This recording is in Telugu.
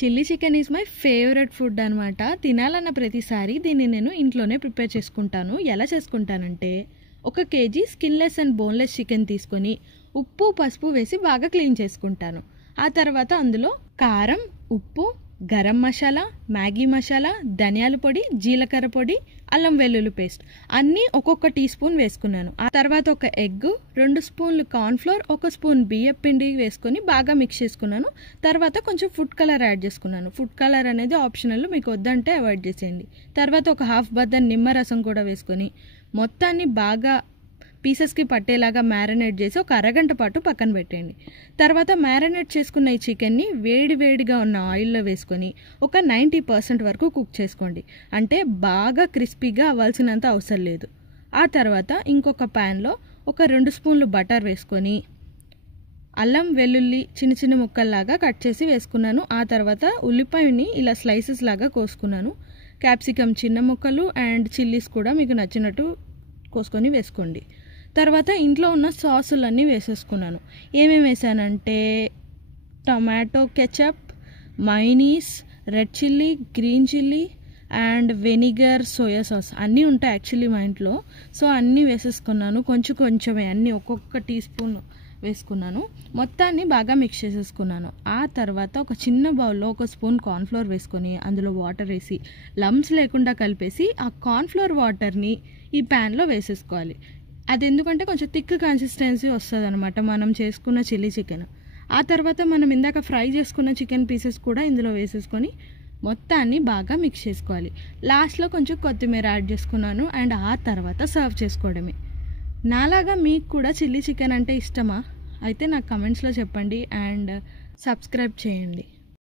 Chilli chicken is my favourite food అనమాట. తినాలన్న ప్రతిసారి దీన్ని నేను ఇంట్లోనే ప్రిపేర్ చేసుకుంటాను. ఎలా చేసుకుంటానంటే 1 KG skinless and boneless chicken తీసుకొని ఉప్పు పసుపు వేసి బాగా క్లీన్ చేసుకుంటాను. ఆ తర్వాత అందులో కారం, ఉప్పు, గరం మసాలా, మ్యాగీ మసాలా, ధనియాల పొడి, జీలకర్ర పొడి, అల్లం వెల్లుల్లి పేస్ట్ అన్నీ ఒక్కొక్క టీ స్పూన్ వేసుకున్నాను. ఆ తర్వాత 1 ఎగ్, 2 స్పూన్లు కార్న్ఫ్లోర్, 1 స్పూన్ బియ్యం పిండి వేసుకొని బాగా మిక్స్ చేసుకున్నాను. తర్వాత కొంచెం ఫుడ్ కలర్ యాడ్ చేసుకున్నాను. ఫుడ్ కలర్ అనేది ఆప్షనల్, మీకు వద్దంటే అవాయిడ్ చేసేయండి. తర్వాత 1/2 బద్దన్ నిమ్మరసం కూడా వేసుకొని మొత్తాన్ని బాగా పీసెస్కి పట్టేలాగా మ్యారినేట్ చేసి 1 అరగంట పాటు పక్కన పెట్టండి. తర్వాత మ్యారినేట్ చేసుకున్న ఈ చికెన్ని వేడిగా ఉన్న ఆయిల్లో వేసుకొని ఒక 90% వరకు కుక్ చేసుకోండి. అంటే బాగా క్రిస్పీగా అవ్వాల్సినంత అవసరం లేదు. ఆ తర్వాత ఇంకొక ప్యాన్లో 2 స్పూన్లు బటర్ వేసుకొని అల్లం వెల్లుల్లి చిన్న ముక్కల్లాగా కట్ చేసి వేసుకున్నాను. ఆ తర్వాత ఉల్లిపాయని ఇలా స్లైసెస్ లాగా కోసుకున్నాను. క్యాప్సికమ్ చిన్న ముక్కలు అండ్ చిల్లీస్ కూడా మీకు నచ్చినట్టు కోసుకొని వేసుకోండి. తర్వాత ఇంట్లో ఉన్న సాసులన్నీ వేసేసుకున్నాను. ఏమేమి వేసానంటే tomato ketchup, mayonnaise, red chilli, green chilli and vinegar, soya sauce అన్నీ ఉంటాయి యాక్చువల్లీ మా ఇంట్లో. సో అన్నీ వేసేసుకున్నాను. కొంచెమే అన్నీ ఒక్కొక్క టీ స్పూన్ వేసుకున్నాను. మొత్తాన్ని బాగా మిక్స్ చేసేసుకున్నాను. ఆ తర్వాత ఒక చిన్న బౌల్లో 1 స్పూన్ కార్న్ఫ్లోర్ వేసుకొని అందులో వాటర్ వేసి లమ్స్ లేకుండా కలిపేసి ఆ కార్న్ఫ్లోర్ వాటర్ని ఈ ప్యాన్లో వేసేసుకోవాలి. అది ఎందుకంటే కొంచెం థిక్ కన్సిస్టెన్సీ వస్తుంది అనమాట మనం చేసుకున్న చిల్లీ చికెన్. ఆ తర్వాత మనం ఇందాక ఫ్రై చేసుకున్న చికెన్ పీసెస్ కూడా ఇందులో వేసేసుకొని మొత్తాన్ని బాగా మిక్స్ చేసుకోవాలి. లాస్ట్లో కొంచెం కొత్తిమీర యాడ్ చేసుకున్నాను అండ్ ఆ తర్వాత సర్వ్ చేసుకోవడమే. నాలాగా మీకు కూడా చిల్లీ చికెన్ అంటే ఇష్టమా? అయితే నాకు కమెంట్స్లో చెప్పండి అండ్ సబ్స్క్రైబ్ చేయండి.